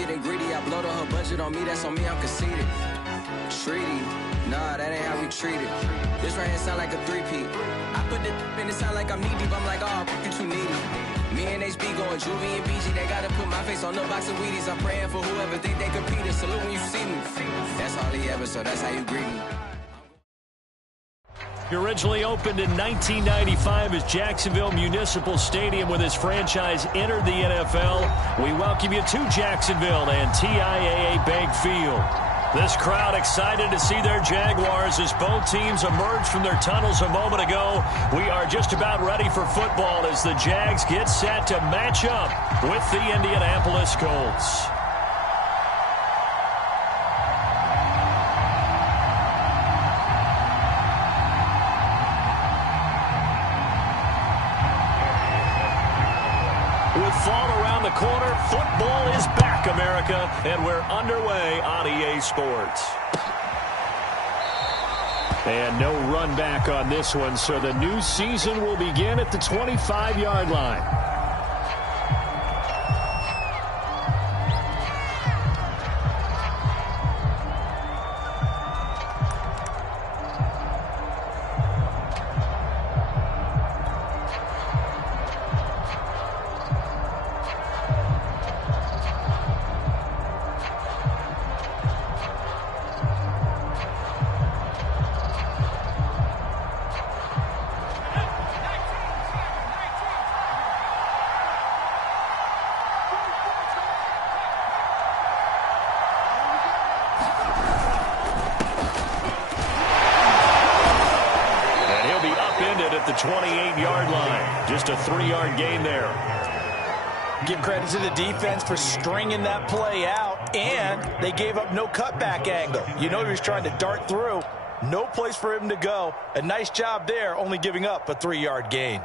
getting greedy. I blow to her budget on me, that's on me, I'm conceited. Treaty, nah, that ain't how we treat it. This right here sound like a three-peat. I put the in it sound like I'm knee-deep. I'm like, oh, you too needy. Me and HB going Juvie and BG. They gotta put my face on the box of Wheaties. I'm praying for whoever think they competing. Salute when you see me. That's all he ever, so that's how you greet me. He originally opened in 1995 as Jacksonville Municipal Stadium when his franchise entered the NFL. We welcome you to Jacksonville and TIAA Bank Field. This crowd excited to see their Jaguars as both teams emerged from their tunnels a moment ago. We are just about ready for football as the Jags get set to match up with the Indianapolis Colts. With fall around the corner, football is back, America, and we're underway on EA Sports. And no run back on this one, so the new season will begin at the 25-yard line. At the 28-yard line. Just a 3-yard gain there. Give credit to the defense for stringing that play out, and they gave up no cutback angle. You know he was trying to dart through. No place for him to go. A nice job there, only giving up a 3-yard gain.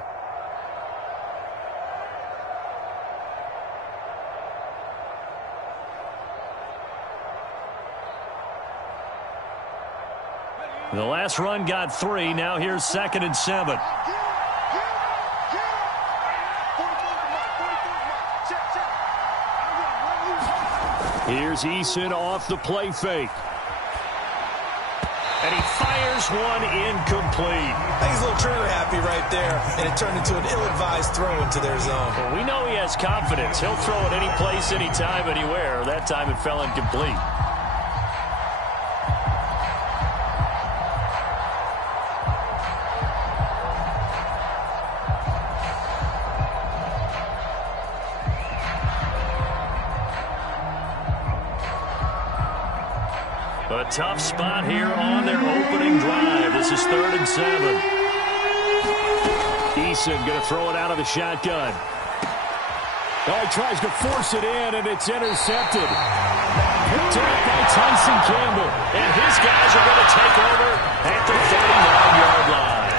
The last run got 3. Now here's 2nd and 7. Here's Eason off the play fake. And he fires one incomplete. I think he's a little trigger happy right there, and it turned into an ill-advised throw into their zone. Well, we know he has confidence. He'll throw it any place, anytime, anywhere. That time it fell incomplete. A tough spot here on their opening drive. This is 3rd and 7. Eason going to throw it out of the shotgun. Oh, he tries to force it in, and it's intercepted. Picked up by Tyson Campbell. And his guys are going to take over at the 39-yard line.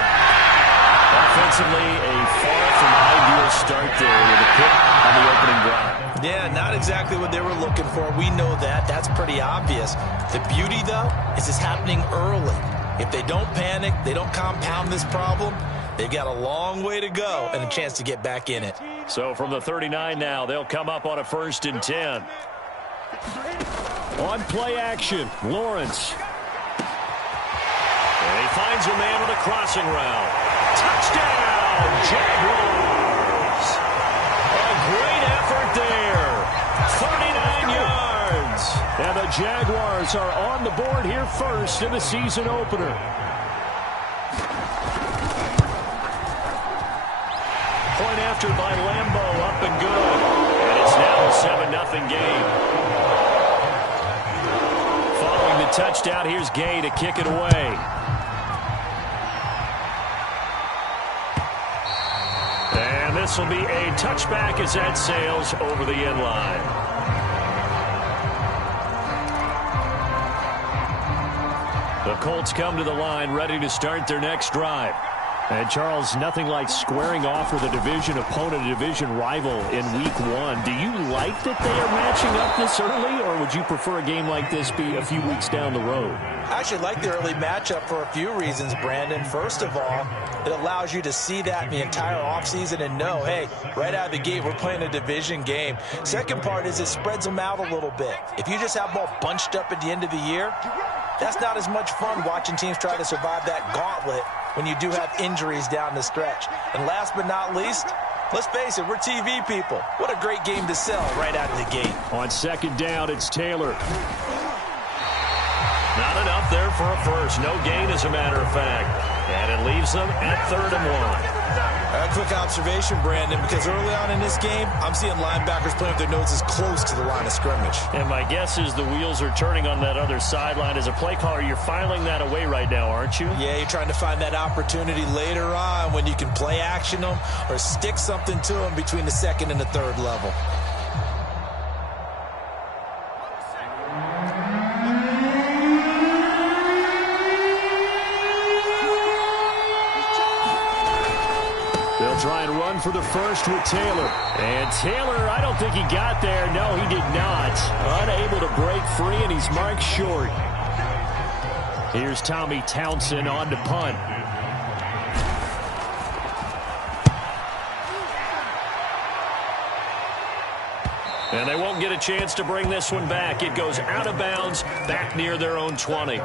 Offensively, a far from ideal start there with a pick on the opening drive. Yeah, not exactly what they were looking for. We know that. That's pretty obvious. The beauty, though, is it's happening early. If they don't panic, they don't compound this problem, they've got a long way to go and a chance to get back in it. So from the 39 now, they'll come up on a 1st and 10. On play action, Lawrence. And he finds a man on a crossing route. Touchdown, Jaguars! A great effort there. 39 yards. And the Jaguars are on the board here first in the season opener. Point after by Lambeau, up and good. And it's now a 7-0 game. Following the touchdown, here's Gay to kick it away. And this will be a touchback as that sails over the end line. The Colts come to the line ready to start their next drive. And, Charles, nothing like squaring off with a division opponent, a division rival in Week 1. Do you like that they are matching up this early, or would you prefer a game like this be a few weeks down the road? I actually like the early matchup for a few reasons, Brandon. First of all, it allows you to see that in the entire offseason and know, hey, right out of the gate, we're playing a division game. Second part is it spreads them out a little bit. If you just have them all bunched up at the end of the year, that's not as much fun watching teams try to survive that gauntlet when you do have injuries down the stretch. And last but not least, let's face it, we're TV people. What a great game to sell right out of the gate. On second down, it's Taylor. Not enough there for a first. No gain, as a matter of fact. And it leaves them at 3rd and 1. A quick observation, Brandon, because early on in this game, I'm seeing linebackers playing with their noses close to the line of scrimmage. And my guess is the wheels are turning on that other sideline. As a play caller, you're filing that away right now, aren't you? Yeah, you're trying to find that opportunity later on when you can play action them or stick something to them between the 2nd and the 3rd level. They'll try and run for the first with Taylor. And Taylor, I don't think he got there. No, he did not. Unable to break free, and he's marked short. Here's Tommy Townsend on to punt. And they won't get a chance to bring this one back. It goes out of bounds, back near their own 20.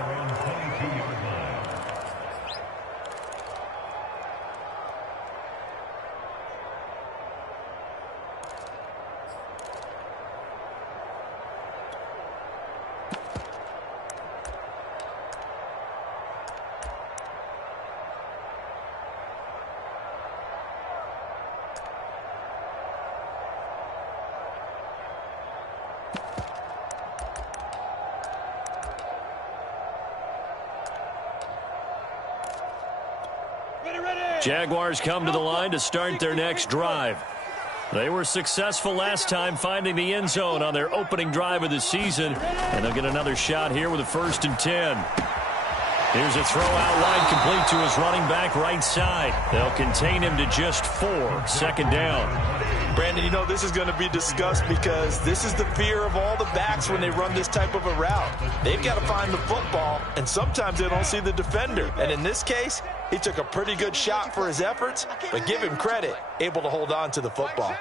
Jaguars come to the line to start their next drive. They were successful last time finding the end zone on their opening drive of the season, and they'll get another shot here with a 1st and 10. Here's a throw out wide, complete to his running back right side. They'll contain him to just 4. 2nd down. Brandon, you know this is going to be discussed because this is the fear of all the backs when they run this type of a route. They've got to find the football, and sometimes they don't see the defender. And in this case, he took a pretty good shot for his efforts, but give him credit, able to hold on to the football.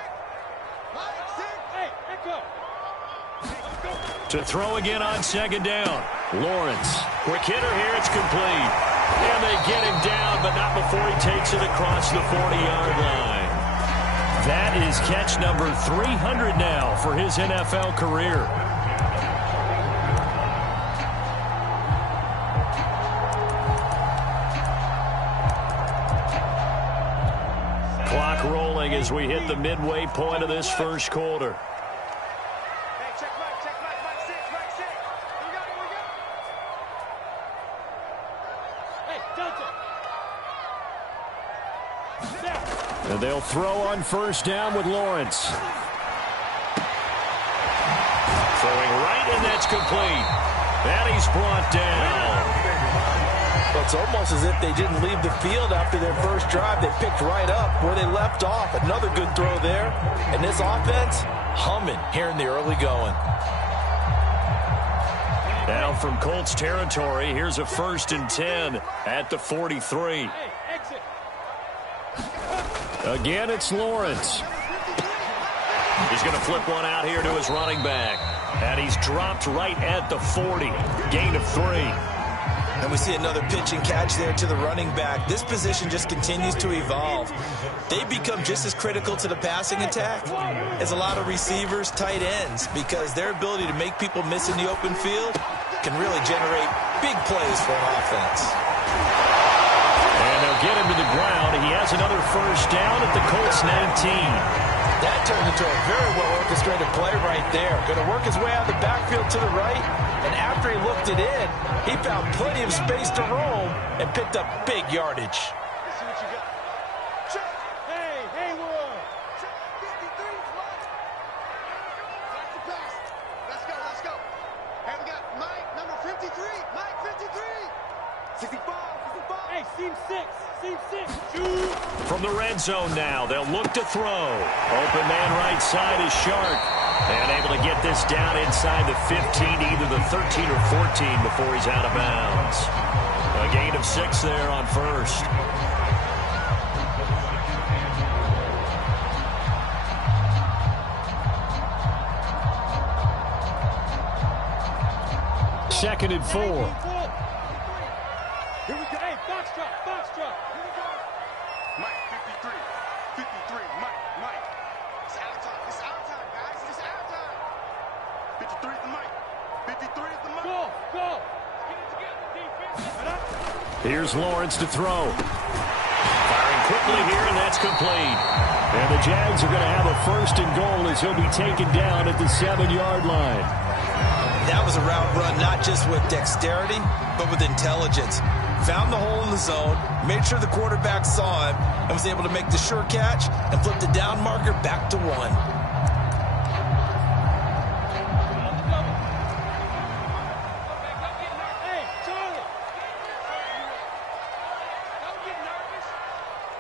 To throw again on 2nd down. Lawrence. Quick hitter here. It's complete. And they get him down, but not before he takes it across the 40-yard line. That is catch number 300 now for his NFL career. Clock rolling as we hit the midway point of this first quarter. And they'll throw on 1st down with Lawrence. Throwing right, and that's complete. And he's brought down. Well, it's almost as if they didn't leave the field after their first drive. They picked right up where they left off. Another good throw there. And this offense, humming here in the early going. Now from Colts territory, here's a 1st and 10 at the 43. Again, it's Lawrence. He's going to flip one out here to his running back. And he's dropped right at the 40. Gain of 3. And we see another pitch and catch there to the running back. This position just continues to evolve. They become just as critical to the passing attack as a lot of receivers, tight ends, because their ability to make people miss in the open field can really generate big plays for an offense. And they'll get him to the ground. He has another 1st down at the Colts 19. That turned into a very well-orchestrated play right there. Going to work his way out of the backfield to the right, and after he looked it in, he found plenty of space to roam and picked up big yardage. From the red zone now, they'll look to throw. Open man right side is Shark. And able to get this down inside the 15, either the 13 or 14 before he's out of bounds. A gain of 6 there on first. Second and 4. Here we go. Hey, box drop, box drop. Here we go. Mike, 53. 53, Mike. It's our time. It's our time, guys. It's our time. 53 is the Mike. 53 is the Mike. Go. Get it together, defense. Here's Lawrence to throw. Firing quickly here, and that's complete. And the Jags are going to have a first and goal as he'll be taken down at the 7-yard line. That was a route run, not just with dexterity, but with intelligence. Found the hole in the zone, made sure the quarterback saw him, and was able to make the sure catch and flip the down marker back to 1. Hey, Charlie. Don't get nervous.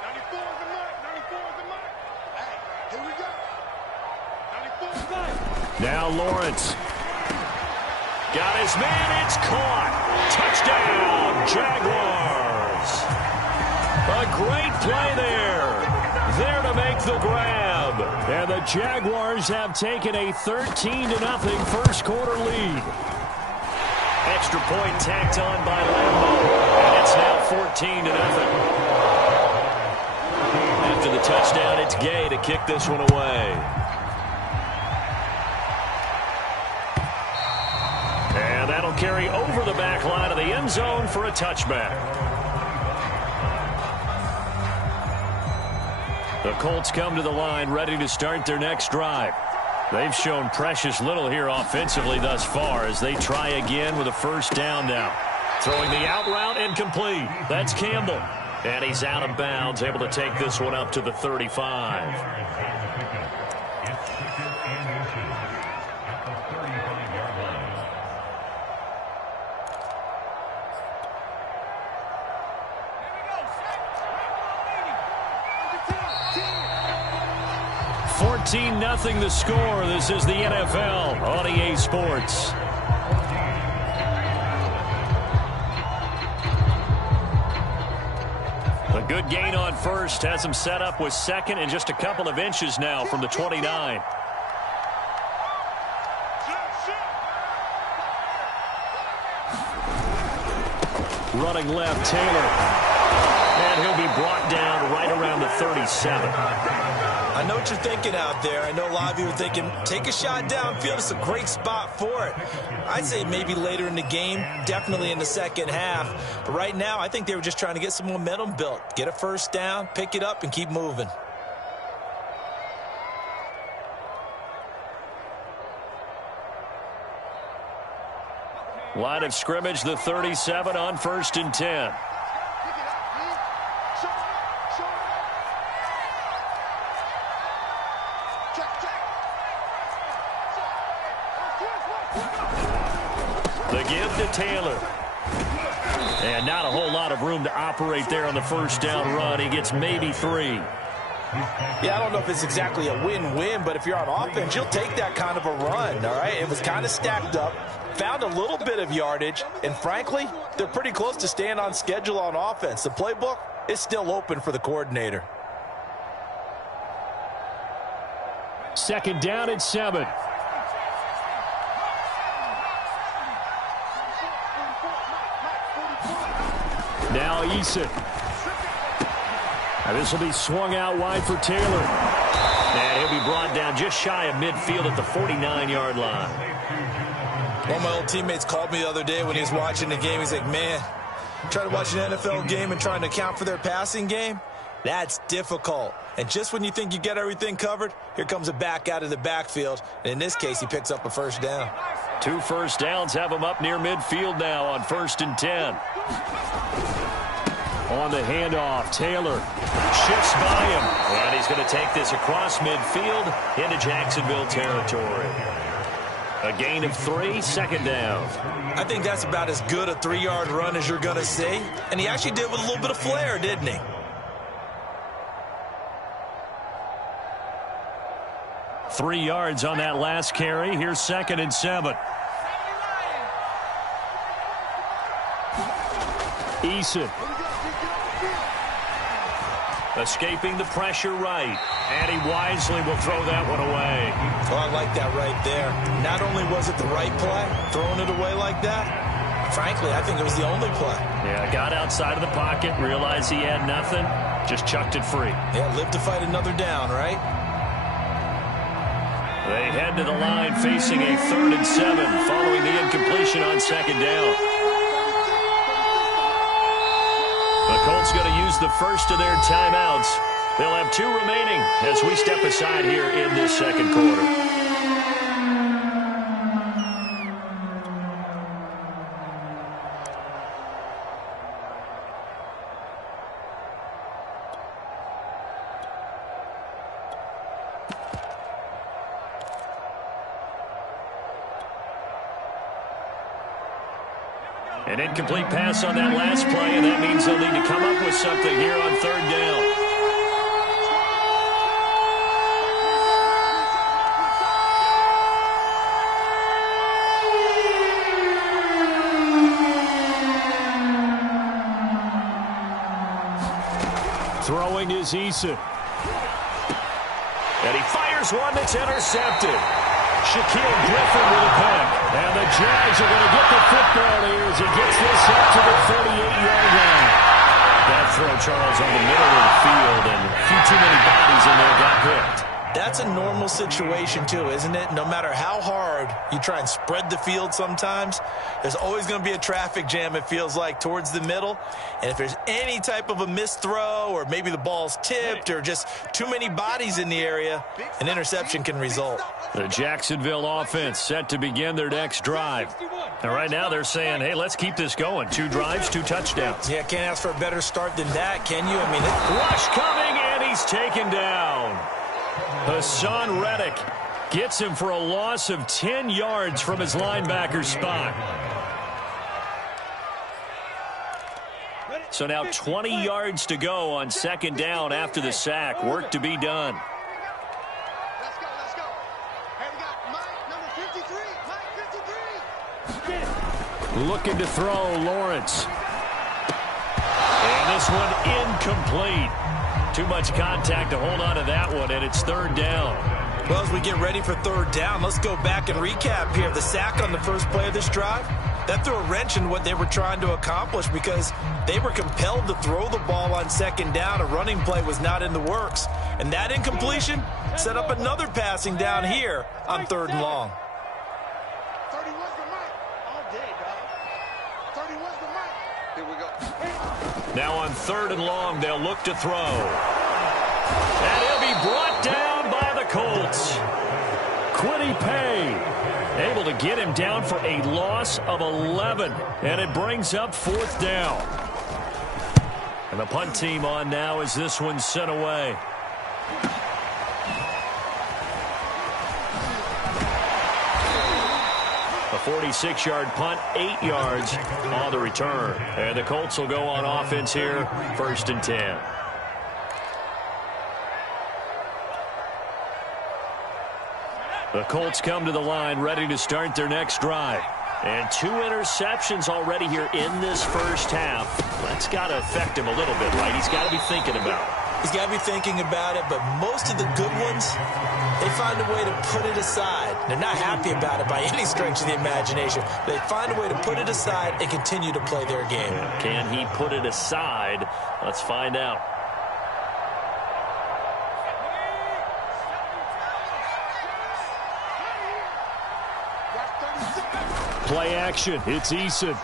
94 is the Mike. 94 is the Mike. Hey, here we go. 94 is the Mike. Now Lawrence. Got his man, it's caught. Touchdown, Jaguars. A great play there. There to make the grab. And the Jaguars have taken a 13-0 first quarter lead. Extra point tacked on by Lambeau. And it's now 14-0. After the touchdown, it's Gay to kick this one away. And that'll carry over the back line of the end zone for a touchback. The Colts come to the line ready to start their next drive. They've shown precious little here offensively thus far as they try again with a first down now. Throwing the out route incomplete. That's Campbell. And he's out of bounds, able to take this one up to the 35. 14-0 the score. This is the NFL on EA Sports. A good gain on first has him set up with second and just a couple of inches now from the 29. Running left, Taylor. And he'll be brought down right around the 37. I know what you're thinking out there. I know a lot of you are thinking, take a shot downfield. It's a great spot for it. I'd say maybe later in the game, definitely in the second half. But right now, I think they were just trying to get some momentum built. Get a first down, pick it up, and keep moving. Line of scrimmage, the 37 on 1st and 10. The give to Taylor. And not a whole lot of room to operate there on the first down run. He gets maybe 3. Yeah, I don't know if it's exactly a win-win, but if you're on offense, you'll take that kind of a run, all right? It was kind of stacked up, found a little bit of yardage, and frankly, they're pretty close to staying on schedule on offense. The playbook is still open for the coordinator. Second down at 7. Now Eason. And this will be swung out wide for Taylor. And he'll be brought down just shy of midfield at the 49-yard line. One of my old teammates called me the other day when he was watching the game. He's like, man, trying to watch an NFL game and trying to account for their passing game? That's difficult. And just when you think you get everything covered, here comes a back out of the backfield. And in this case, he picks up a first down. 2 first downs have him up near midfield now on 1st and 10. On the handoff, Taylor shifts by him. And he's going to take this across midfield into Jacksonville territory. A gain of 3, second down. I think that's about as good a 3-yard run as you're going to see. And he actually did with a little bit of flair, didn't he? Three yards on that last carry. Here's 2nd and 7. Eason. Escaping the pressure right. And he wisely will throw that one away. Oh, I like that right there. Not only was it the right play, throwing it away like that, frankly, I think it was the only play. Yeah, got outside of the pocket, realized he had nothing, just chucked it free. Yeah, live to fight another down, right? They head to the line facing a 3rd and 7 following the incompletion on 2nd down. The Colts going to use the first of their timeouts. They'll have 2 remaining as we step aside here in this 2nd quarter. An incomplete pass on that last play, and that means they'll need to come up with something here on 3rd down. Throwing is Eason. And he fires one that's intercepted. Shaquille Griffin with a pick. And the Jags are going to get the football here as he gets this up to the 38-yard line. That throw, Charles, on the middle of the field, and a few too many bodies in there got picked. That's a normal situation, too, isn't it? No matter how hard you try and spread the field sometimes, there's always going to be a traffic jam, it feels like, towards the middle. And if there's any type of a missed throw or maybe the ball's tipped or just too many bodies in the area, an interception can result. The Jacksonville offense set to begin their next drive. And right now they're saying, hey, let's keep this going. 2 drives, 2 touchdowns. Yeah, can't ask for a better start than that, can you? I mean, rush coming, and he's taken down. Hassan Reddick gets him for a loss of 10 yards from his linebacker spot. So now 20 yards to go on 2nd down after the sack. Work to be done. Let's go, let's go. Hey, we got Mike, number 53. Mike, 53. Looking to throw, Lawrence. And this one incomplete. Too much contact to hold on to that one, and it's 3rd down. Well, as we get ready for 3rd down, let's go back and recap here. The sack on the first play of this drive, that threw a wrench in what they were trying to accomplish because they were compelled to throw the ball on 2nd down. A running play was not in the works. And that incompletion set up another passing down here on 3rd and long. 30 was the Mike. All day, dog. 30 was the Mike. Here we go. Now on 3rd and long, they'll look to throw. And he'll be brought down by the Colts. Quiddy Pay able to get him down for a loss of 11. And it brings up 4th down. And the punt team on now as this one's sent away. A 46-yard punt, 8 yards on the return. And the Colts will go on offense here, 1st and 10. The Colts come to the line ready to start their next drive. And 2 interceptions already here in this first half. That's got to affect him a little bit, right? He's got to be thinking about it. He's got to be thinking about it, but most of the good ones, they find a way to put it aside. They're not happy about it by any stretch of the imagination. They find a way to put it aside and continue to play their game. Can he put it aside? Let's find out. Play action. It's Eason.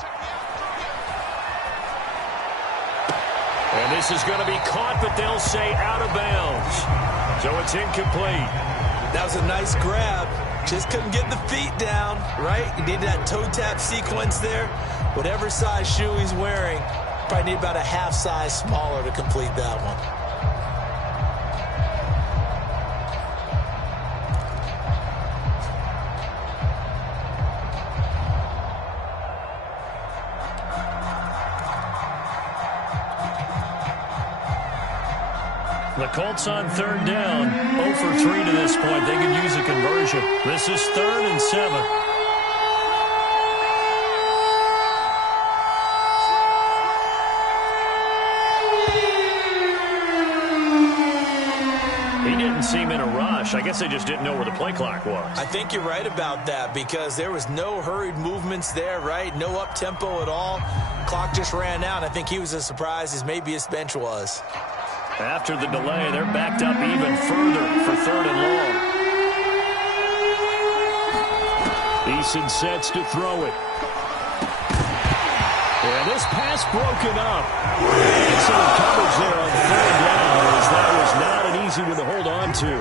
And this is going to be caught, but they'll say out of bounds. So it's incomplete. That was a nice grab. Just couldn't get the feet down, right? You needed that toe tap sequence there. Whatever size shoe he's wearing, probably need about a half size smaller to complete that one. The Colts on third down. 0 for 3 to this point. They could use a conversion. This is 3rd and 7. He didn't seem in a rush. I guess they just didn't know where the play clock was. I think you're right about that because there was no hurried movements there, right? No up-tempo at all. Clock just ran out. I think he was as surprised as maybe his bench was. After the delay, they're backed up even further for 3rd and long. Eason sets to throw it. And this pass broken up. Excellent coverage there on 3rd down as that was not an easy one to hold on to.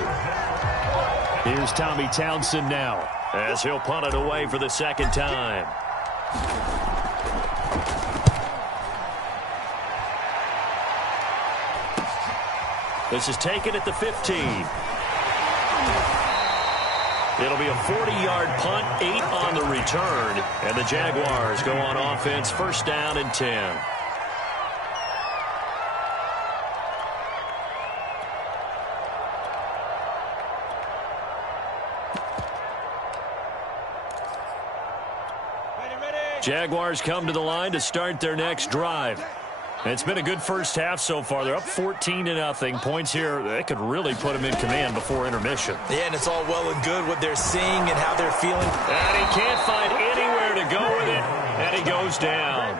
Here's Tommy Townsend now as he'll punt it away for the 2nd time. This is taken at the 15. It'll be a 40-yard punt, 8 on the return, and the Jaguars go on offense, 1st down and 10. Jaguars come to the line to start their next drive. It's been a good first half so far. They're up 14-0. Points here, they could really put them in command before intermission. Yeah, and it's all well and good what they're seeing and how they're feeling. And he can't find anywhere to go with it, and he goes down.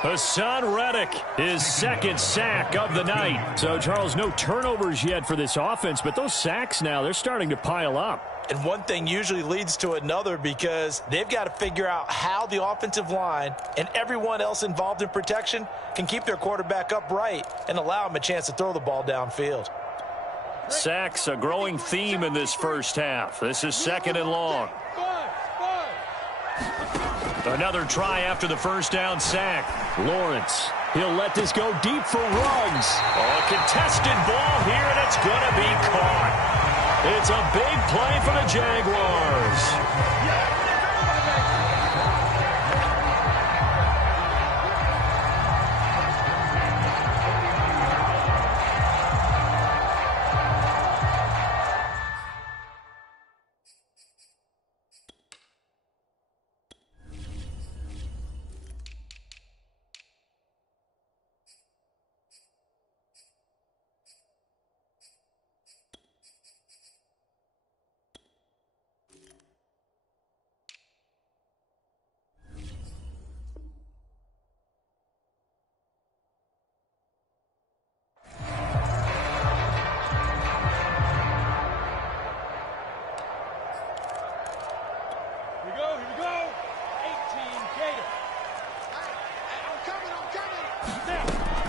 Hassan Reddick, his 2nd sack of the night. So, Charles, no turnovers yet for this offense, but those sacks now, they're starting to pile up. And one thing usually leads to another because they've got to figure out how the offensive line and everyone else involved in protection can keep their quarterback upright and allow him a chance to throw the ball downfield. Sacks, a growing theme in this first half. This is 2nd and long. Another try after the 1st down sack. Lawrence, he'll let this go deep for Ruggs. Oh, a contested ball here, and it's going to be caught. It's a big play for the Jaguars.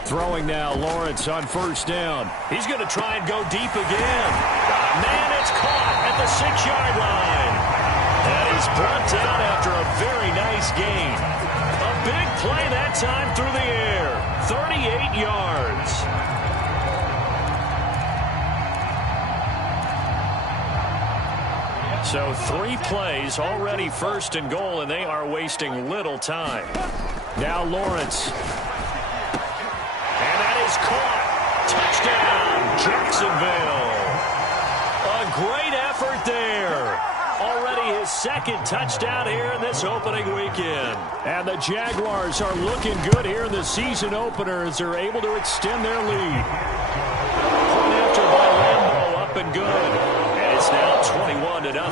Throwing now, Lawrence on 1st down. He's going to try and go deep again. Man, it's caught at the 6-yard line. And he's brought down after a very nice gain. A big play that time through the air. 38 yards. So 3 plays, already 1st and goal, and they are wasting little time. Now Lawrence. Caught. Touchdown, Jacksonville. A great effort there. Already his 2nd touchdown here in this opening weekend. And the Jaguars are looking good here in the season opener as they're able to extend their lead. Point after by Lambeau, up and good. And it's now 21-0.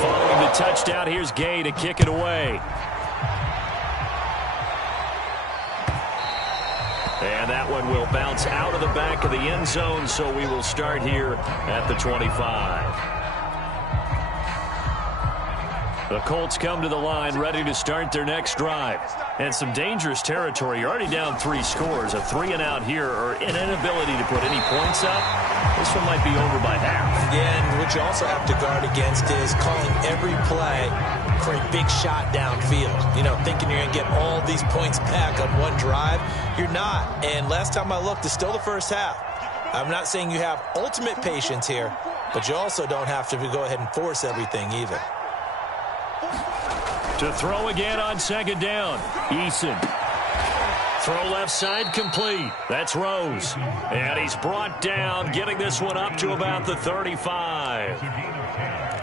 Following the touchdown, here's Gay to kick it away. And that one will bounce out of the back of the end zone, so we will start here at the 25. The Colts come to the line ready to start their next drive. And some dangerous territory. You're already down 3 scores. A 3-and-out here or an inability to put any points up. This one might be over by half. Yeah, and what you also have to guard against is calling every play for a big shot downfield. You know, thinking you're going to get all these points back on one drive. You're not. And last time I looked, it's still the first half. I'm not saying you have ultimate patience here, but you also don't have to go ahead and force everything either. To throw again on 2nd down. Eason. Throw left side complete. That's Rose. And he's brought down, getting this one up to about the 35.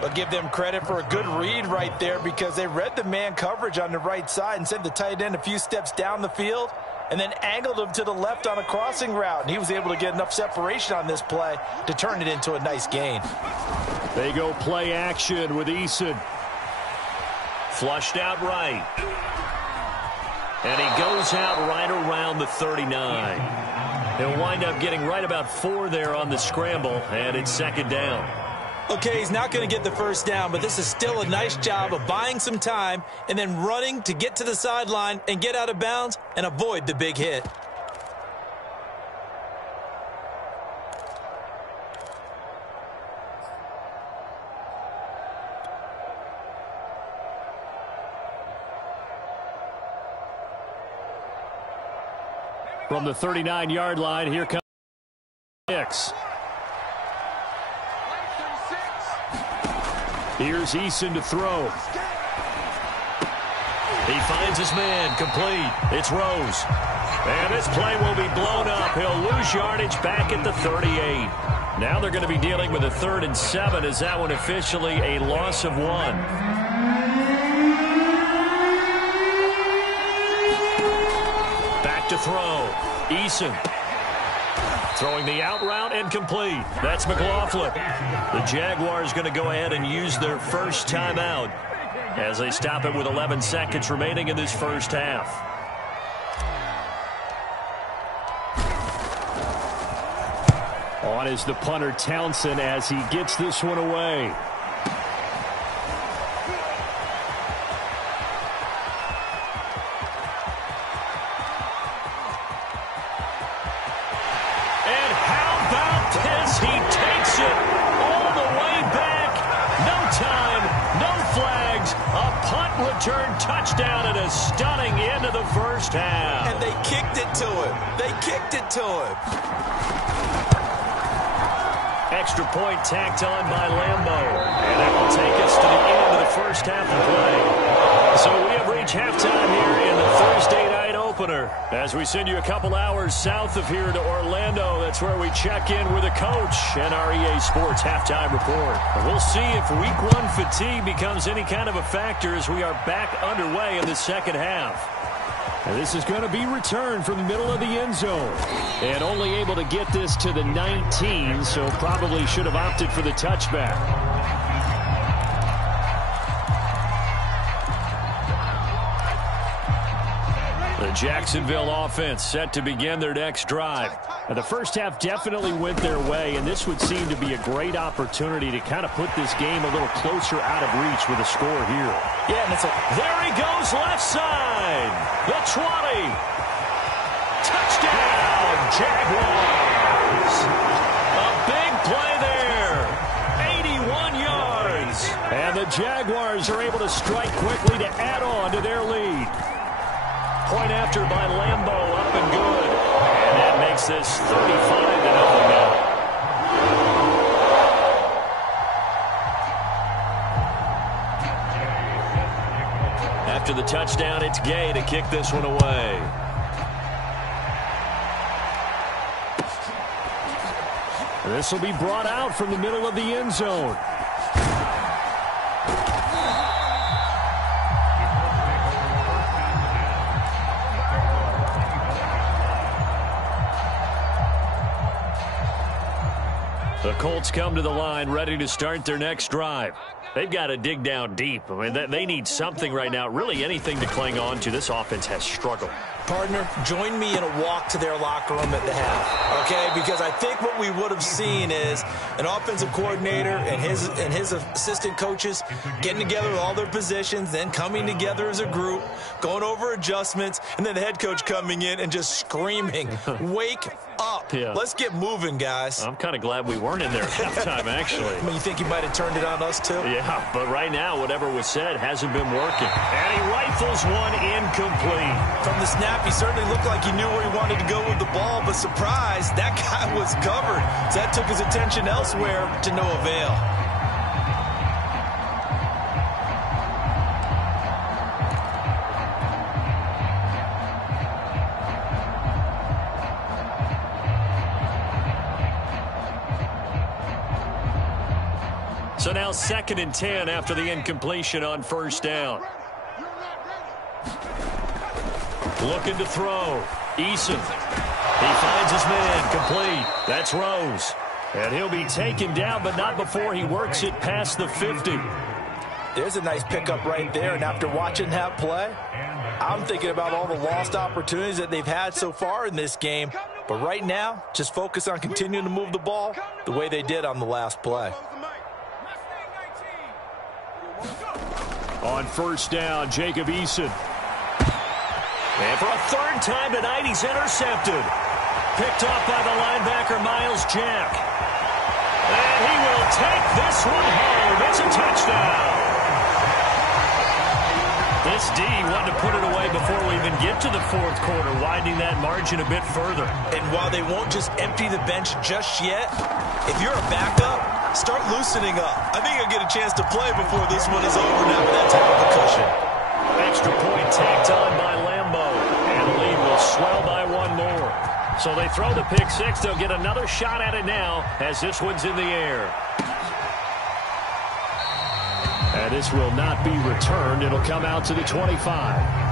I'll give them credit for a good read right there because they read the man coverage on the right side and sent the tight end a few steps down the field and then angled him to the left on a crossing route. And he was able to get enough separation on this play to turn it into a nice gain. They go play action with Eason. Flushed out right. And he goes out right around the 39. He'll wind up getting right about 4 there on the scramble, and it's second down. Okay, he's not going to get the first down, but this is still a nice job of buying some time and then running to get to the sideline and get out of bounds and avoid the big hit. From the 39-yard line, here comes Hicks. Here's Eason to throw. He finds his man, complete. It's Rose. And this play will be blown up. He'll lose yardage back at the 38. Now they're going to be dealing with a 3rd and 7. Is that one officially a loss of 1? To throw. Eason throwing the out route and complete. That's McLaughlin. The Jaguars going to go ahead and use their first timeout as they stop it with 11 seconds remaining in this first half. On is the punter Townsend as he gets this one away. Return touchdown and a stunning end of the first half. And they kicked it to him. They kicked it to him. Extra point tacked on by Lambo. And that will take us to the end of the first half of play. So we have reached halftime here in the Thursday night opener. As we send you a couple hours south of here to Orlando, that's where we check in with the coach and our EA Sports halftime report. And we'll see if week 1 fatigue becomes any kind of a factor as we are back underway in the second half. And this is going to be returned from the middle of the end zone. And only able to get this to the 19, so probably should have opted for the touchback. The Jacksonville offense set to begin their next drive. Now, the first half definitely went their way, and this would seem to be a great opportunity to kind of put this game a little closer out of reach with a score here. Yeah, and there he goes left side. The 20. Touchdown, Jaguars. A big play there. 81 yards. And the Jaguars are able to strike quickly to add on to their lead. Point after by Lambo, up and good. And that makes this 35-0 now. After the touchdown, it's Gay to kick this one away. This will be brought out from the middle of the end zone. The Colts come to the line ready to start their next drive. They've got to dig down deep. I mean, they need something right now, really anything to cling on to. This offense has struggled. Partner, join me in a walk to their locker room at the half, okay? Because I think what we would have seen is an offensive coordinator and his assistant coaches getting together with all their positions, then coming together as a group, going over adjustments, and then the head coach coming in and just screaming, wake up. Yeah. Let's get moving, guys. I'm kind of glad we weren't in there at halftime, actually. I mean, you think you might have turned it on us, too? Yeah, but right now, whatever was said hasn't been working. And he rifles one incomplete. From the snap, he certainly looked like he knew where he wanted to go with the ball, but surprise, that guy was covered. So that took his attention elsewhere to no avail. now 2nd and 10 after the incompletion on first down. Looking to throw. Eason. He finds his man. Complete. That's Rose. And he'll be taken down, but not before he works it past the 50. There's a nice pickup right there, and after watching that play, I'm thinking about all the lost opportunities that they've had so far in this game. But right now, just focus on continuing to move the ball the way they did on the last play. On first down, Jacob Eason. And for a 3rd time tonight, he's intercepted. Picked off by the linebacker, Miles Jack. And he will take this one home. It's a touchdown. This D wanted to put it away before we even get to the 4th quarter, widening that margin a bit further. And while they won't just empty the bench just yet, if you're a backup, start loosening up. I think you'll get a chance to play before this one is over now with that type of a cushion. Extra point tacked on by Lambeau. And the lead will swell by 1 more. So they throw the pick six. They'll get another shot at it now as this one's in the air. And this will not be returned. It'll come out to the 25.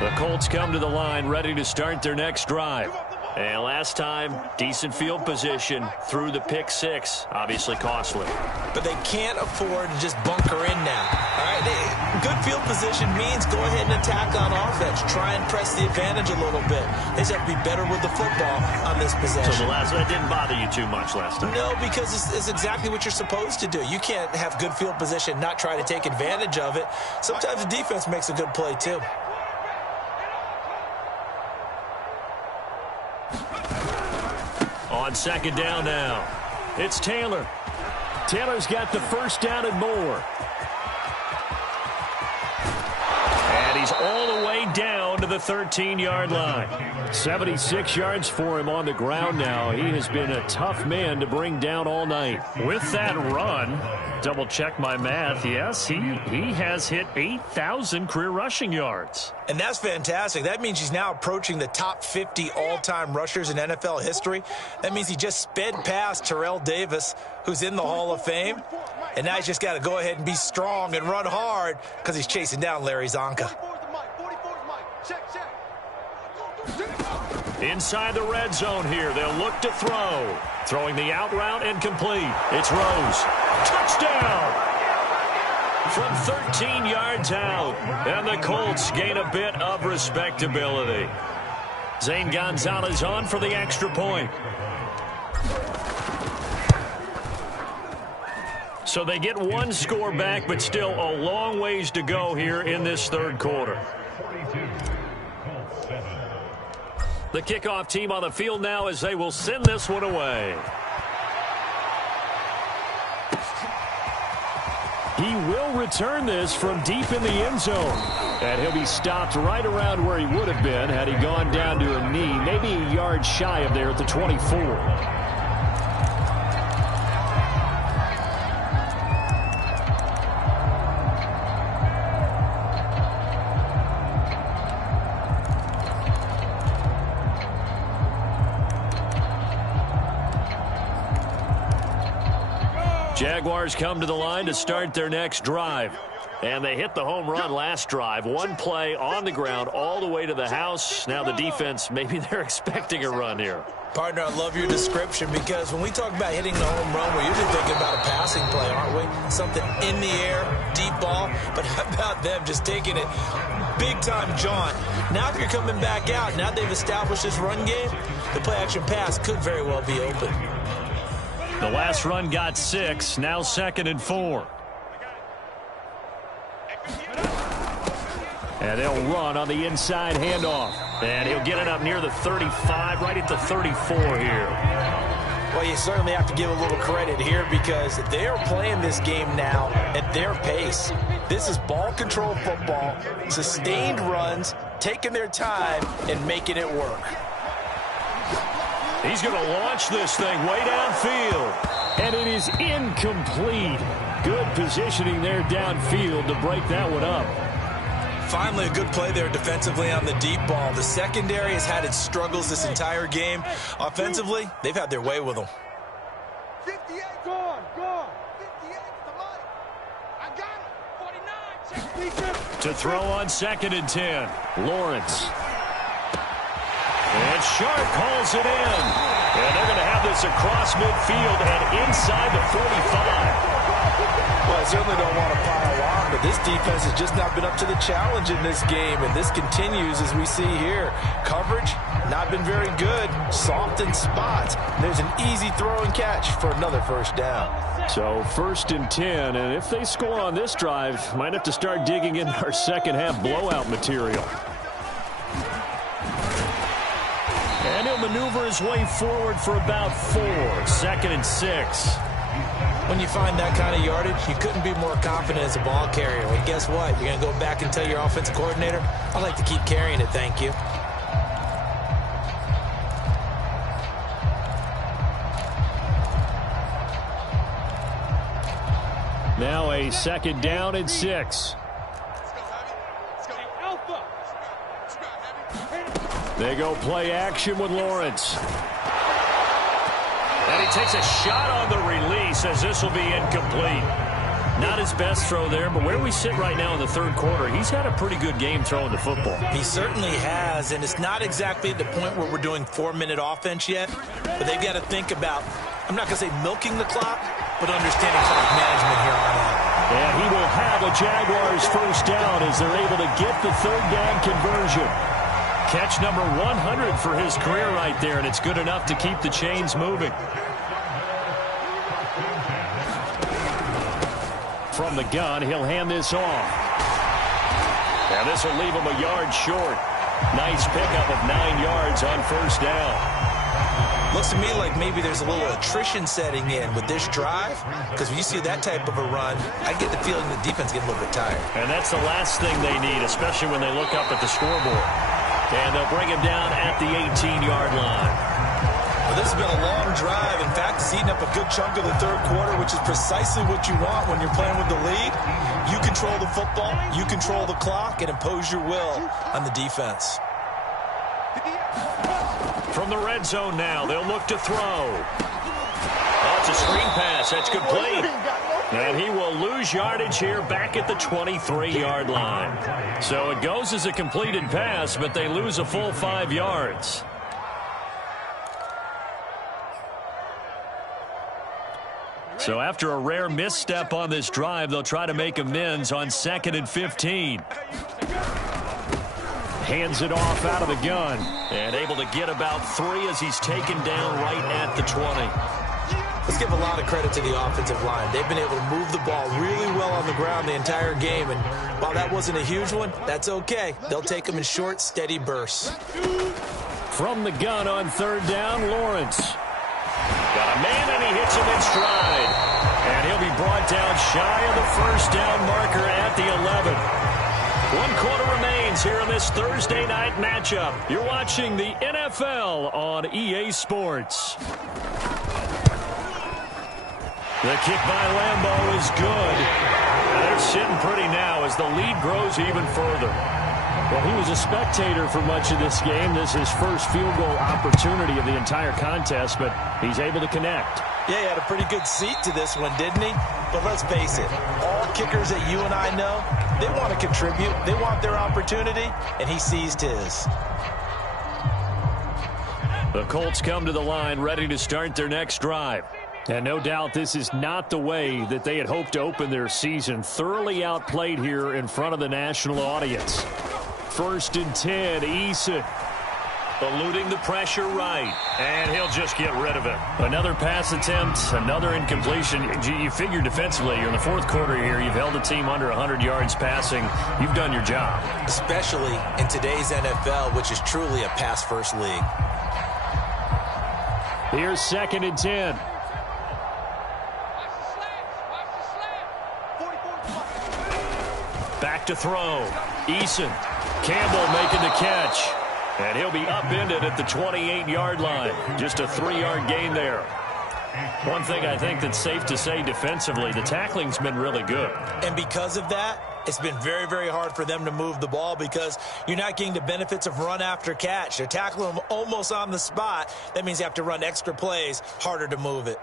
The Colts come to the line ready to start their next drive. And last time, decent field position through the pick six. Obviously costly. But they can't afford to just bunker in now. All right, good field position means go ahead and attack on offense. Try and press the advantage a little bit. They just have to be better with the football on this possession. So that didn't bother you too much last time? No, because it's exactly what you're supposed to do. You can't have good field position, not try to take advantage of it. Sometimes the defense makes a good play too. On 2nd down now, it's Taylor. Taylor's got the first down and more. And he's all the way down to the 13-yard line. 76 yards for him on the ground now. He has been a tough man to bring down all night. With that run, double check my math, yes, he has hit 8,000 career rushing yards. And that's fantastic. That means he's now approaching the top 50 all-time rushers in NFL history. That means he just sped past Terrell Davis, who's in the Hall of Fame. And now he's just got to go ahead and be strong and run hard because he's chasing down Larry Zonka. Inside the red zone here, they'll look to throw. Throwing the out route and complete. It's Rose. Touchdown! From 13 yards out. And the Colts gain a bit of respectability. Zane Gonzalez on for the extra point. So they get 1 score back, but still a long ways to go here in this 3rd quarter. The kickoff team on the field now as they will send this one away. He will return this from deep in the end zone. And he'll be stopped right around where he would have been had he gone down to a knee, maybe a yard shy of there at the 24. Jaguars come to the line to start their next drive. And they hit the home run last drive. 1 play on the ground all the way to the house. Now the defense, maybe they're expecting a run here. Partner, I love your description because when we talk about hitting the home run, we're usually thinking about a passing play, aren't we? Something in the air, deep ball. But how about them just taking it big-time jaunt? Now if you're coming back out, now they've established this run game, the play-action pass could very well be open. The last run got 6, now 2nd and 4. And they'll run on the inside handoff. And he'll get it up near the 35, right at the 34 here. Well, you certainly have to give a little credit here because they are playing this game now at their pace. This is ball control football, sustained runs, taking their time and making it work. He's going to launch this thing way downfield. And it is incomplete. Good positioning there downfield to break that one up. Finally, a good play there defensively on the deep ball. The secondary has had its struggles this entire game. Offensively, they've had their way with them. 58, gone. 58 to Mike. I got it. 49, check defense. To throw on 2nd and 10. Lawrence. And Sharp calls it in. And they're going to have this across midfield and inside the 45. Well, I certainly don't want to pile on, but this defense has just not been up to the challenge in this game, and this continues as we see here. Coverage, not been very good. Soft in spots. There's an easy throw and catch for another first down. So 1st and 10, and if they score on this drive, might have to start digging in our second half blowout material. And he'll maneuver his way forward for about 4. 2nd and 6. When you find that kind of yardage, you couldn't be more confident as a ball carrier. And guess what? You're going to go back and tell your offensive coordinator, I'd like to keep carrying it, thank you. Now a 2nd down and 6. Let's go, Heavy. Let's go. Hey, Alpha. Let's go, Heavy. They go play action with Lawrence. And he takes a shot on the release as this will be incomplete. Not his best throw there, but where we sit right now in the 3rd quarter, he's had a pretty good game throwing the football. He certainly has, and it's not exactly at the point where we're doing 4-minute offense yet, but they've got to think about, I'm not going to say milking the clock, but understanding clock management here on out. And he will have a Jaguars first down as they're able to get the 3rd down conversion. Catch number 100 for his career right there, and it's good enough to keep the chains moving. From the gun, he'll hand this off. And this will leave him a yard short. Nice pickup of 9 yards on first down. Looks to me like maybe there's a little attrition setting in with this drive, because when you see that type of a run, I get the feeling the defense gets a little bit tired. And that's the last thing they need, especially when they look up at the scoreboard. And they'll bring him down at the 18-yard line. Well, this has been a long drive. In fact, it's eaten up a good chunk of the 3rd quarter, which is precisely what you want when you're playing with the lead. You control the football, you control the clock, and impose your will on the defense. From the red zone now, they'll look to throw. Oh, it's a screen pass. That's complete. And he will lose yardage here back at the 23-yard line. So it goes as a completed pass, but they lose a full 5 yards. So after a rare misstep on this drive, they'll try to make amends on 2nd and 15. Hands it off out of the gun. And able to get about 3 as he's taken down right at the 20. Let's give a lot of credit to the offensive line. They've been able to move the ball really well on the ground the entire game. And while that wasn't a huge one, that's okay. They'll take them in short, steady bursts. From the gun on 3rd down, Lawrence. Got a man, and he hits him in stride. And he'll be brought down shy of the first down marker at the 11. 1 quarter remains here in this Thursday night matchup. You're watching the NFL on EA Sports. The kick by Lambeau is good. They're sitting pretty now as the lead grows even further. Well, he was a spectator for much of this game. This is his first field goal opportunity of the entire contest, but he's able to connect. Yeah, he had a pretty good seat to this one, didn't he? But let's face it, all kickers that you and I know, they want to contribute. They want their opportunity, and he seized his. The Colts come to the line ready to start their next drive. And no doubt this is not the way that they had hoped to open their season. Thoroughly outplayed here in front of the national audience. 1st and 10, Eason. Eluding the pressure right. And he'll just get rid of it. Another pass attempt, another incompletion. You figure defensively, you're in the 4th quarter here. You've held the team under 100 yards passing. You've done your job. Especially in today's NFL, which is truly a pass-first league. Here's 2nd and 10. Back to throw. Eason. Campbell making the catch. And he'll be upended at the 28-yard line. Just a 3-yard gain there. One thing I think that's safe to say defensively, the tackling's been really good. And because of that, It's been very, very hard for them to move the ball because you're not getting the benefits of run after catch. They're tackling them almost on the spot. That means you have to run extra plays, harder to move it.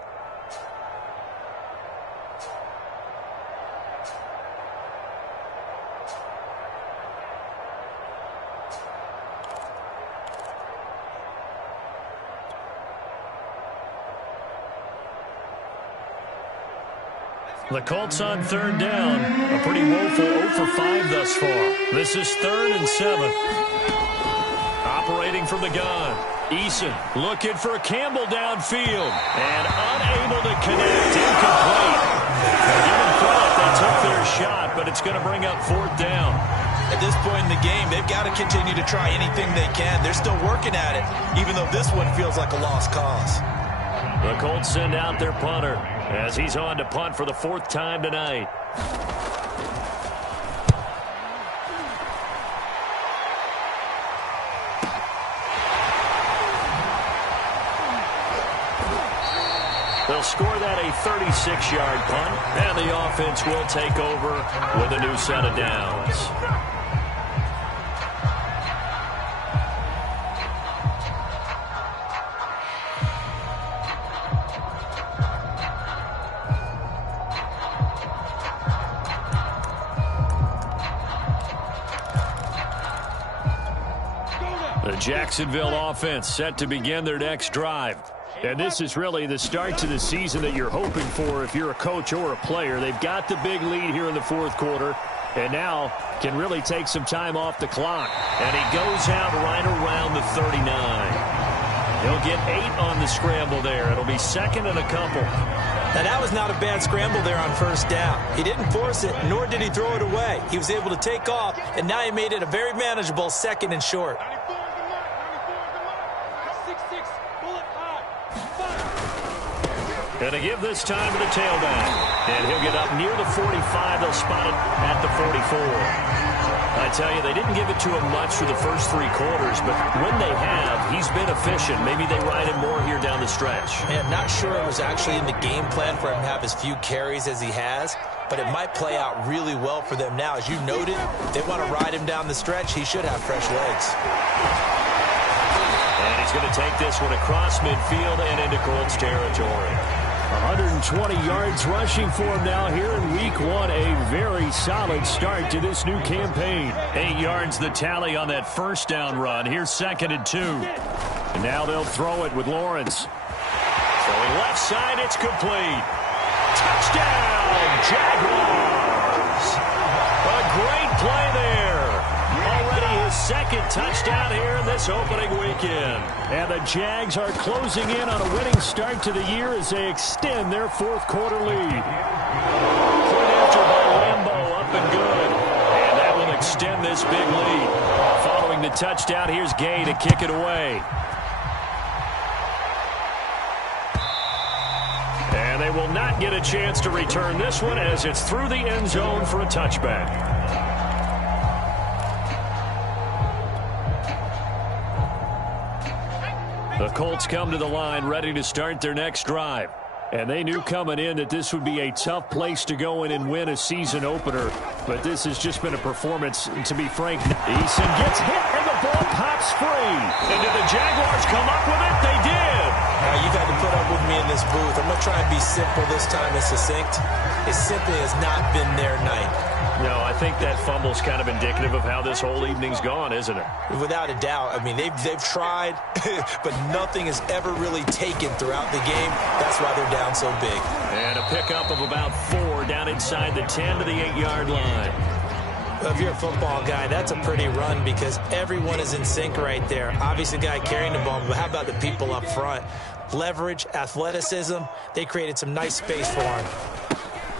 The Colts on third down. A pretty woeful 0 for 5 thus far. This is 3rd and 7. Operating from the gun. Eason looking for Campbell downfield. And unable to connect. Incomplete. Give them credit. They took their shot, but it's going to bring up 4th down. At this point in the game, they've got to continue to try anything they can. They're still working at it, even though this one feels like a lost cause. The Colts send out their punter as he's on to punt for the 4th time tonight. They'll score that a 36-yard punt, and the offense will take over with a new set of downs. The Jacksonville offense set to begin their next drive. And this is really the start to the season that you're hoping for if you're a coach or a player. They've got the big lead here in the 4th quarter and now can really take some time off the clock. And he goes out right around the 39. He'll get 8 on the scramble there. It'll be 2nd and a couple. Now, that was not a bad scramble there on 1st down. He didn't force it, nor did he throw it away. He was able to take off, and now he made it a very manageable 2nd and short. Going to give this time to the tailback. And he'll get up near the 45. They'll spot it at the 44. I tell you, they didn't give it to him much for the first 3 quarters, but when they have, he's been efficient. Maybe they ride him more here down the stretch. Man, not sure it was actually in the game plan for him to have as few carries as he has, but it might play out really well for them now. As you noted, if they want to ride him down the stretch, he should have fresh legs. And he's going to take this one across midfield and into Colts territory. 120 yards rushing for him now here in week 1. A very solid start to this new campaign. 8 yards the tally on that 1st down run. Here's 2nd and 2. And now they'll throw it with Lawrence. Throwing left side, it's complete. Touchdown, Jaguars. A great play there. Already his 2nd touchdown here in this opening weekend. And the Jags are closing in on a winning start to the year as they extend their 4th quarter lead. Point after by Lambeau, up and good. And that will extend this big lead. Following the touchdown, here's Gay to kick it away. And they will not get a chance to return this one as it's through the end zone for a touchback. The Colts come to the line ready to start their next drive. And they knew coming in that this would be a tough place to go in and win a season opener. But this has just been a performance, to be frank. Eason gets hit and the ball pops free. And did the Jaguars come up with it? They did. Now, you've had to put up with me in this booth. I'm going to try and be simple this time and succinct. It simply has not been their night. No, I think that fumble's kind of indicative of how this whole evening's gone, isn't it? Without a doubt. I mean, they've tried, but nothing has ever really taken throughout the game. That's why they're down so big. And a pickup of about 4 down inside the 10 to the 8-yard line. Well, if you're a football guy, that's a pretty run because everyone is in sync right there. Obviously, the guy carrying the ball, but how about the people up front? Leverage, athleticism, they created some nice space for him.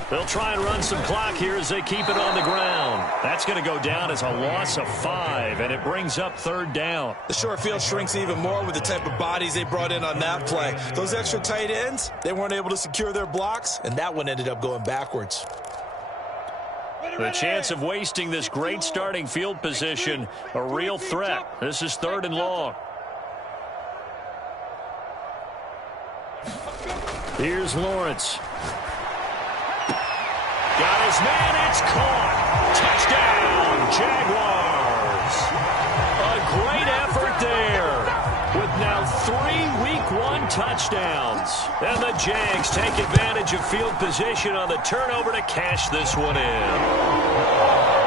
They'll try and run some clock here as they keep it on the ground. That's going to go down as a loss of 5, and it brings up 3rd down. The short field shrinks even more with the type of bodies they brought in on that play. Those extra tight ends, they weren't able to secure their blocks, and that one ended up going backwards. The chance of wasting this great starting field position, a real threat. This is 3rd and long. Here's Lawrence. Got his man, it's caught. Touchdown, Jaguars. A great effort there with now 3 Week 1 touchdowns. And the Jags take advantage of field position on the turnover to cash this one in.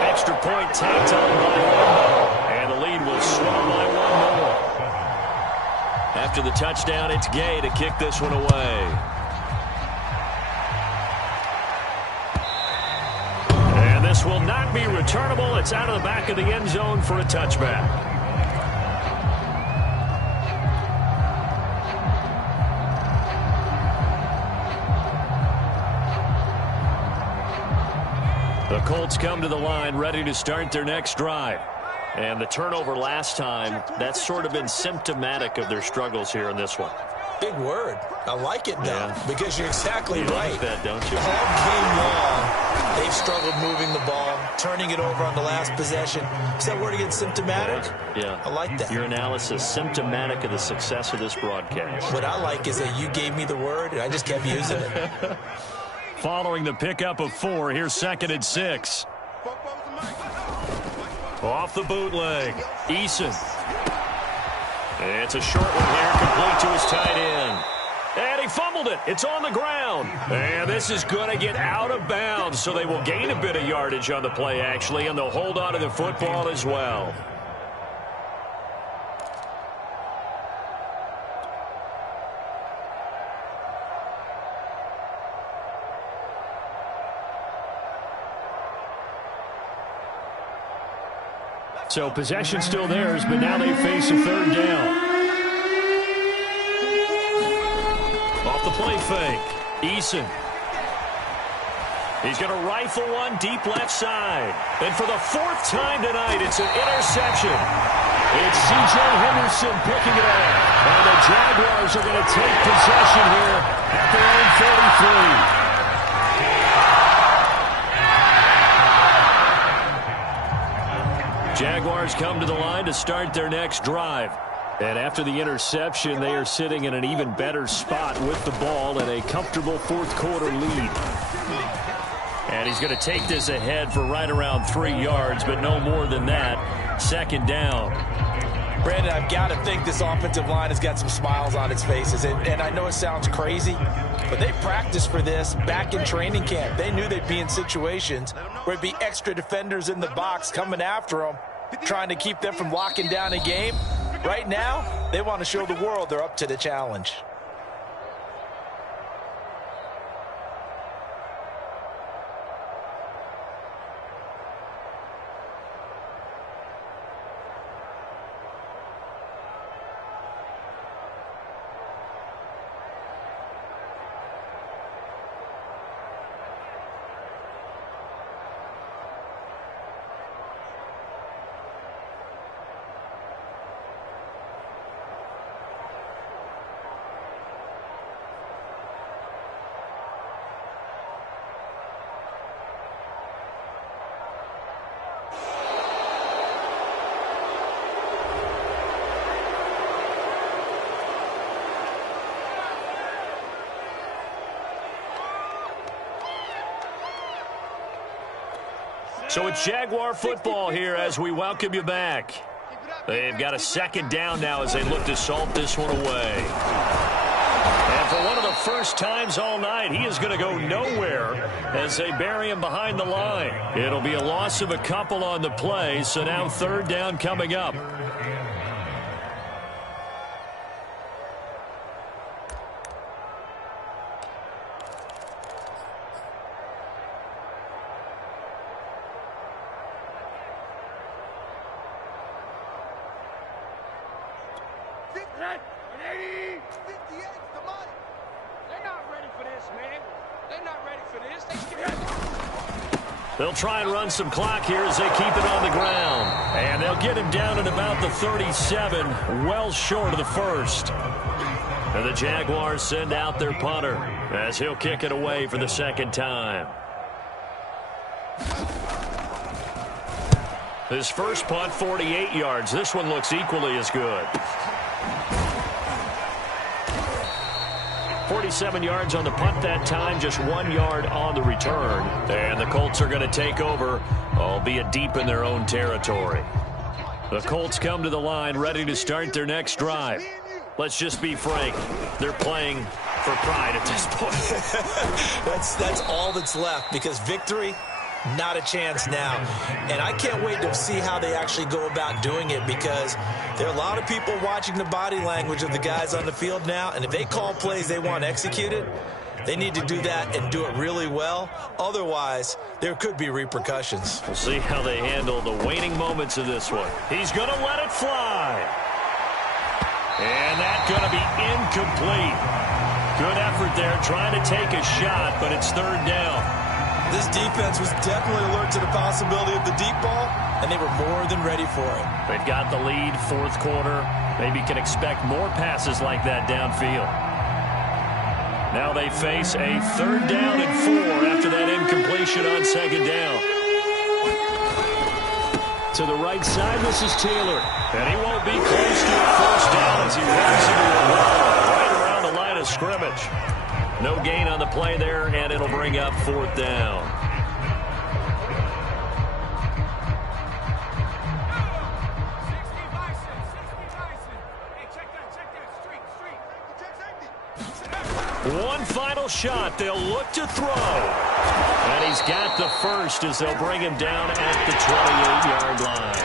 Extra point tacked on by Harbaugh, and the lead will swell by 1 more. After the touchdown, it's Gay to kick this one away. And this will not be returnable. It's out of the back of the end zone for a touchback. The Colts come to the line ready to start their next drive. And the turnover last time, that's sort of been symptomatic of their struggles here in this one. Big word. I like it, though, because you're exactly you right. Like that, don't you? All game long, they've struggled moving the ball, turning it over on the last possession. Is that word again, symptomatic? Yeah. I like that. Your analysis, symptomatic of the success of this broadcast. What I like is that you gave me the word, and I just kept using it. Following the pickup of 4, here's 2nd and 6. Off the bootleg, Eason. It's a short one here, complete to his tight end. And he fumbled it. It's on the ground. And this is going to get out of bounds, so they will gain a bit of yardage on the play, actually, and they'll hold on to the football as well. So possession still theirs, but now they face a 3rd down. Off the play fake, Eason. He's going to rifle one deep left side. And for the 4th time tonight, it's an interception. It's C.J. Henderson picking it up. And the Jaguars are going to take possession here at their own 33. Jaguars come to the line to start their next drive. And after the interception, they are sitting in an even better spot with the ball and a comfortable 4th quarter lead. And he's going to take this ahead for right around 3 yards, but no more than that. 2nd down. Brandon, I've got to think this offensive line has got some smiles on its faces. And I know it sounds crazy, but they practiced for this back in training camp. They knew they'd be in situations where it'd be extra defenders in the box coming after them, trying to keep them from locking down a game. Right now, they want to show the world they're up to the challenge. So it's Jaguar football here as we welcome you back. They've got a 2nd down now as they look to salt this one away. And for one of the first times all night, he is going to go nowhere as they bury him behind the line. It'll be a loss of a couple on the play, so now 3rd down coming up. They'll try and run some clock here as they keep it on the ground. And they'll get him down at about the 37, well short of the 1st. And the Jaguars send out their punter as he'll kick it away for the 2nd time. His first punt, 48 yards. This one looks equally as good. 47 yards on the punt that time, just 1 yard on the return. And the Colts are going to take over, albeit deep in their own territory. The Colts come to the line ready to start their next drive. Let's just be frank. They're playing for pride at this point. That's all that's left, because victory, not a chance now. And I can't wait to see how they actually go about doing it, because there are a lot of people watching the body language of the guys on the field now, and if they call plays they want executed, they need to do that and do it really well. Otherwise, there could be repercussions. We'll see how they handle the waning moments of this one. He's going to let it fly. And that's going to be incomplete. Good effort there, trying to take a shot, but it's third down. This defense was definitely alert to the possibility of the deep ball, and they were more than ready for it. They've got the lead, fourth quarter. Maybe can expect more passes like that downfield. Now they face a third down and 4 after that incompletion on second down. To the right side, this is Taylor. And he won't be close to a first down as he runs into a wall right around the line of scrimmage. No gain on the play there, and it'll bring up fourth down. One final shot. They'll look to throw. And he's got the first as they'll bring him down at the 28-yard line.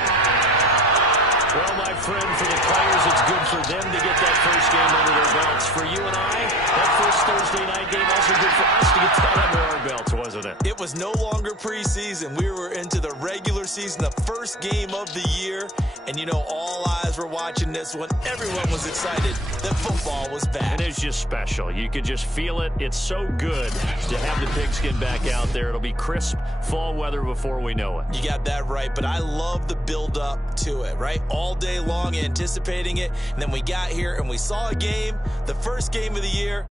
Well, my friend, for the players, it's good for them to get that first game under their belts. For you and I, that first Thursday night game also good for us to get that under our belts, wasn't it? It was no longer preseason. We were into the regular season, the first game of the year. And, you know, all eyes were watching this one. Everyone was excited that football was back. It is just special. You could just feel it. It's so good to have the pigskin back out there. It'll be crisp fall weather before we know it. You got that right, but I love the build-up to it, right? All day long anticipating it, and then we got here and we saw a game, the first game of the year.